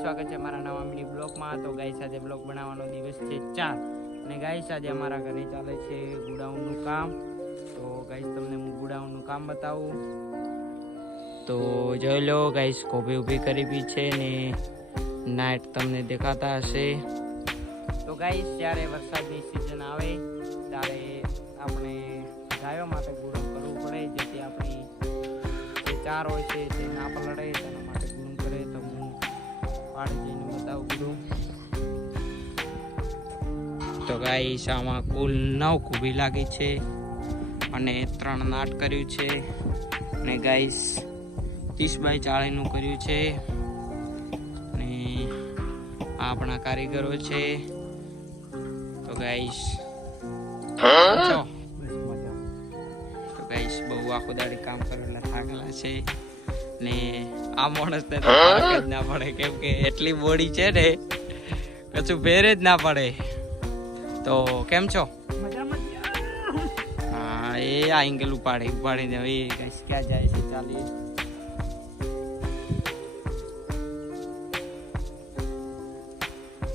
સ્વાગત છે મારા નવા મિની બ્લોગમાં। તો ગાઈસ આજે બ્લોગ બનાવવાનો દિવસ છે 4 અને ગાઈસ આજે અમારા ઘરે ચાલે છે ગોડાઉનનું કામ। તો ગાઈસ તમને હું ગોડાઉનનું કામ બતાવું। તો જોઈ લો ગાઈસ કોબી ઊભી કરી બી છે ને નાઇટ તમને દેખાતા હશે। તો ગાઈસ જ્યારે વરસાદની સિઝન આવે ત્યારે આપણે ગાયો માટે ગુડમ કરવું પડે, જેથી આપણી જે ચાર હોય છે તે ના પલળે તેના માટે ગુડમ કરે। તો હું પાડી જઈને બતાવું ગુડમ। તો ગાઈસ આમાં કુલ 9 કુબી લાગી છે અને 3 નાટ કર્યું છે અને ગાઈસ 30 બાય 40 નું કર્યું છે અને આપણા કારીગરો છે। તો ગાઈસ તો ગાઈસ બહુ આખો દાડી કામ કરેલા થાકેલા છે ને આ માણસને તો ફરક જ ના પડે, કેમ કે એટલી બોડી છે ને કશું ફેરે જ ના પડે। તો કેમ છો? હા એ આ એંગલ ઉપાડીને હવે ગાઈસ ક્યાં જાય છે ચાલીએ।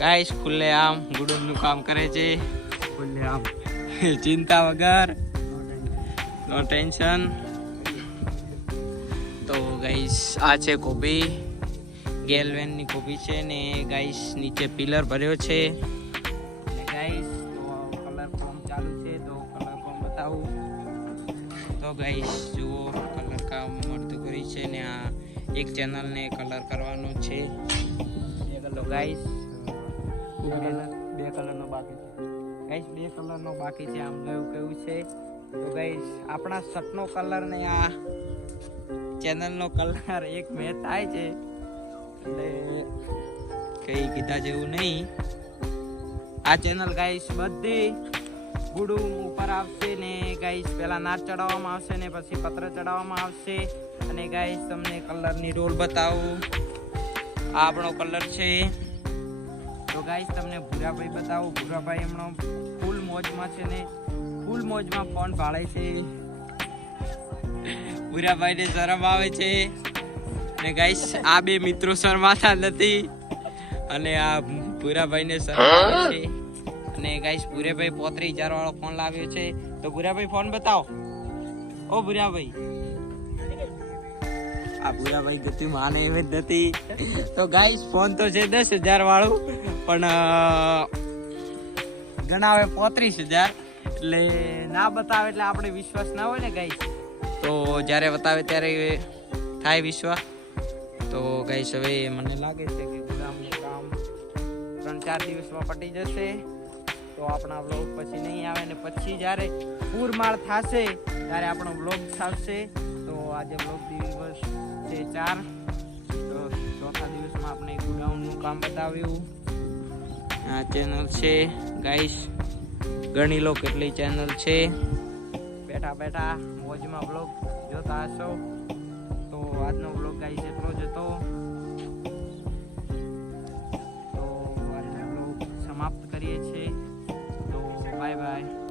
ગાઈસ ખુલ્લે આમ ગુડમનું કામ કરે છે, ખુલ્લે આમ ચિંતા વગર, નો ટેન્શન। તો ગાઈસ આ છે કોબી, ગેલવેનની કોબી છે ને ગાઈસ નીચે પિલર ભર્યો છે ને ગાઈસ તો કલર કોમ ચાલુ છે। તો કલર કોમ બતાવું તો ગાઈસ જુઓ કલર કામ મળતું કરી છે ને આ એક ચેનલને કલર કરવાનો છે। તો ગાઈસ બે કલરનો બાકી છે ગાઈસ, 2 કલરનો બાકી છે આમ એવું કેવું છે। તો ગાઈસ આપણા શર્ટનો કલર ને આ ચેનલનો કલર એક મેચ થાય છે એટલે કઈ કીધા જેવું નહીં। આ ચેનલ ગાઈસ બધી ગુડુમ ઉપર આવશે ને ગાઈસ પહેલા નાટ ચડાવવામાં આવશે ને પછી પત્ર ચડાવવામાં આવશે અને ગાઈસ તમને કલરની રોલ બતાવું। આ આપણો કલર છે। તો ગાઈસ તમને ભૂરાભાઈ બતાવું। ભૂરાભાઈ હમણાં ફૂલ મોજમાં છે ને ફૂલ મોજમાં ફોન ભાળે છે। ભૂરાભાઈને શરમ આવે છે ને ગાઈસ આ બે મિત્રો શરમાતા નથી અને આ ભૂરાભાઈને શરમ આવે છે અને ગાઈસ ભૂરાભાઈ 35,000 વાળો ફોન લાવ્યો છે। તો ભૂરાભાઈ ફોન બતાવો। ઓ ભૂરાભાઈ, આ ભૂરાભાઈ ગતિ માને એમ જ નથી। તો ગાઈસ ફોન તો છે 10,000 વાળું પણ ગણાવે 35,000 એટલે ના બતાવે એટલે આપણે વિશ્વાસ ના હોય ને ગાઈસ। તો જ્યારે બતાવે ત્યારે થાય વિશ્વાસ। તો ગાઈસ હવે મને લાગે છે કે ગુદામનું કામ 3-4 દિવસમાં પતી જશે। તો આપણા વ્લોગ પછી નહીં આવે ને પછી જ્યારે પૂરમાળ થશે ત્યારે આપણો વ્લોગ આવશે। તો આજે વ્લોગ દિવસ છે 4, તો ચોથા દિવસમાં આપણે ગોડાઉનનું કામ બતાવ્યું। આ ચેનલ છે ગાઈસ, ગણી લો કેટલી ચેનલ છે। બેઠા બેઠા મોજમાં વ્લોગ જોતા હશો। તો આજનો વ્લોગ ગાઈસ એટલો જ હતો। તો આજનો વ્લોગ સમાપ્ત કરીએ છીએ। તો બાય બાય।